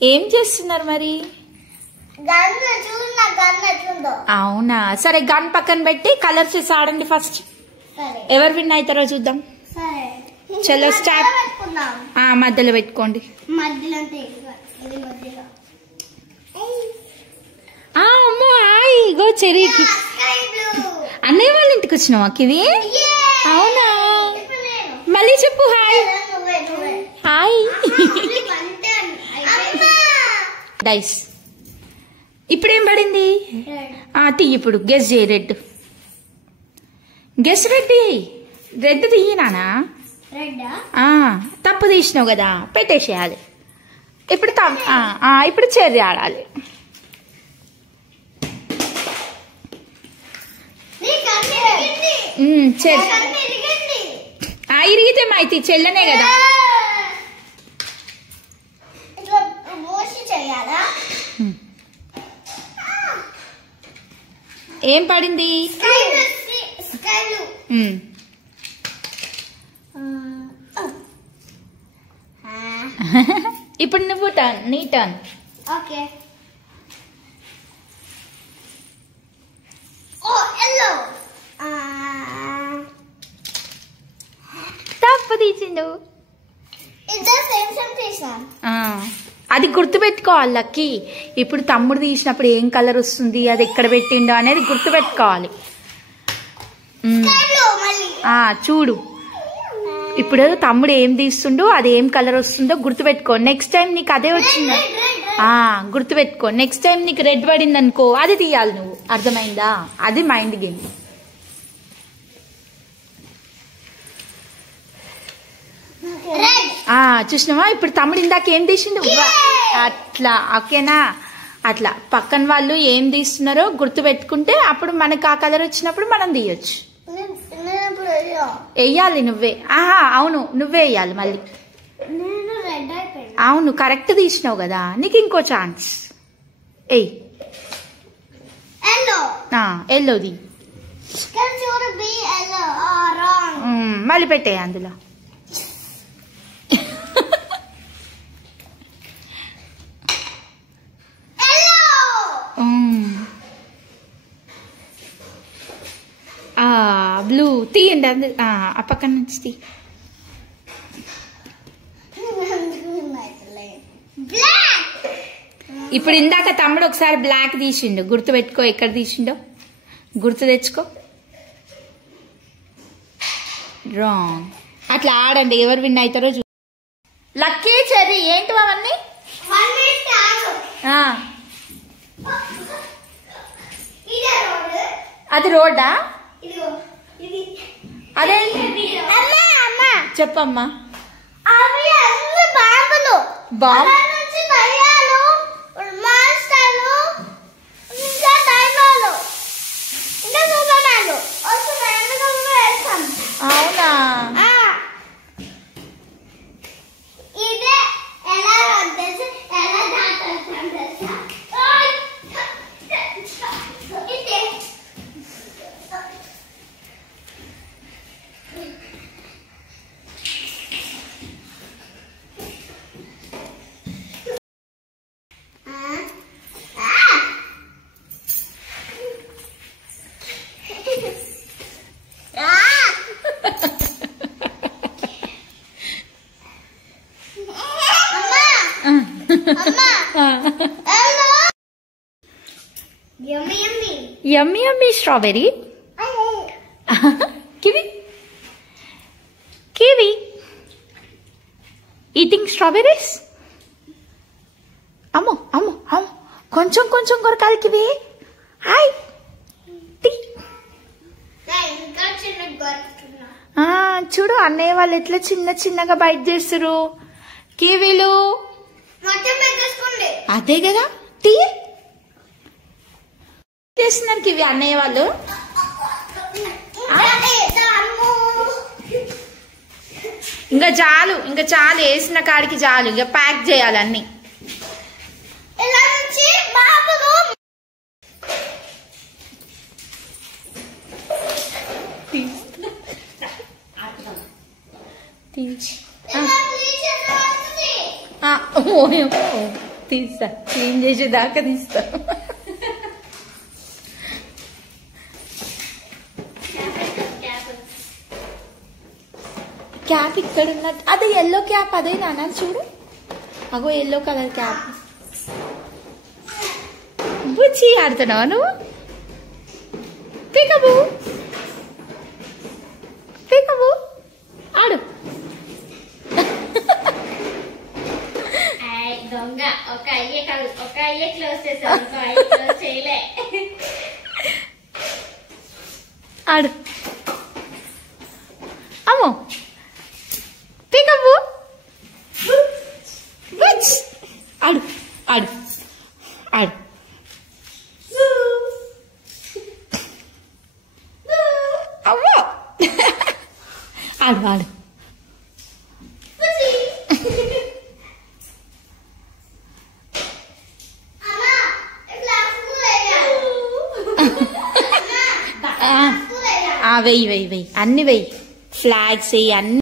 ఏం చేస్తున్నారు మరి? అవునా, సరే గన్ పక్కన పెట్టి కలర్స్ చేసి ఆడండి ఫస్ట్. ఎవరు విన్ అవుతారో చూద్దాం. చలో స్టార్ట్. మధ్యలో పెట్టుకోండి. అమ్మో హాయ్, ఇగో చెరీకి. అన్నయ్య వాళ్ళ ఇంటికి వచ్చినావా కివి? అవునా, మళ్ళీ చెప్పు హాయ్. హాయ్. డైస్ ఇప్పుడేం పడింది? తీ ఇప్పుడు గెస్ చేయి. Red guess. రెడ్ తీయి నానా. తప్పు తీసినావు కదా, పెట్టేసేయాలి. ఇప్పుడు ఇప్పుడు చెర్రీ ఆడాలి. ఇరిగితే మైతి చెల్లనే కదా. ఏం పడింది? ఇప్పుడు నువ్వు టర్న్, నీ టర్న్. తప్పు తీసిండు. అది గుర్తు పెట్టుకోవాలి లక్కీ. ఇప్పుడు తమ్ముడు తీసినప్పుడు ఏం కలర్ వస్తుంది, అది ఎక్కడ పెట్టిండో అనేది గుర్తు పెట్టుకోవాలి. చూడు, ఇప్పుడు తమ్ముడు ఏం తీస్తుండో అది ఏం కలర్ వస్తుందో గుర్తు పెట్టుకో. నెక్స్ట్ టైం నీకు అదే వచ్చిందా గుర్తు పెట్టుకో. నెక్స్ట్ టైం నీకు రెడ్ పడింది అనుకో, అది తీయాలి నువ్వు. అర్థమైందా? అది మైండ్ గేమ్. చూసినావా? ఇప్పుడు తమ్ముడు ఇందాక ఏం తీసిండు అట్లా. ఓకేనా? అట్లా పక్కన వాళ్ళు ఏం తీస్తున్నారో గుర్తు పెట్టుకుంటే అప్పుడు మనకు ఆ కలర్ వచ్చినప్పుడు మనం తీయొచ్చు. వెయ్యాలి నువ్వే. అవును, నువ్వే వెయ్యాలి మళ్ళీ. అవును, కరెక్ట్ తీసినావు కదా, నీకు ఇంకో ఛాన్స్. ఎల్లోది మళ్ళీ పెట్టే అందులో. బ్లూ తీయండి. ఆ పక్కన నుంచి తీ. ఇప్పుడు ఇందాక తమ్ముడు ఒకసారి బ్లాక్ తీసిండు, గుర్తు పెట్టుకో. ఎక్కడ తీసిండో గుర్తు తెచ్చుకో. రాంగ్. అట్లా ఆడండి, ఎవరు విన్ అవుతారో చూ. లక్కీ చెర్రీ ఏంటి అవన్నీ? అది రోడ్డా? అదే చెప్పమ్మా. బాంబు అవునా? Yummy yummy strawberry. Kiwi. Kiwi. Eating strawberries? Ammo. కొంచెం కొరకాలి కివి. హాయ్. చూడు అన్నయ్య వాళ్ళు ఎట్లా చిన్నగా బైట్ చేస్తారు కివీలు. అదే కదా టీ చేస్తున్నారు కివి అన్నయ్య వాళ్ళు. ఇంకా చాలు వేసిన కాడికి చాలు. ఇక ప్యాక్ చేయాలి అన్ని. తీస్తా, క్లీన్ చేసేదాకా తీస్తా. క్యాప్ ఇక్కడ ఉన్నట్టు, అదే ఎల్లో క్యాప్ అదే నాన్న చూడు, అగో ఎల్లో కలర్ క్యాప్. బుచ్చి ఆడుతున్నావా నువ్వు? పీకబు పీకబు ఆడు. దొంగ ఒక అయ్యే క్లోజ్ చేశాను, ఇంకో అయ్యే క్లోజ్ చేయలే. ఆడు అమ్మో పీకబు ఆడు ఆడు ఆడు. అమ్మో ఆడు ఆడు. వెయ్యి వెయ్యి వెయ్యి అన్ని వెయ్యి, ఫ్లాగ్స్ వెయ్యి అన్ని.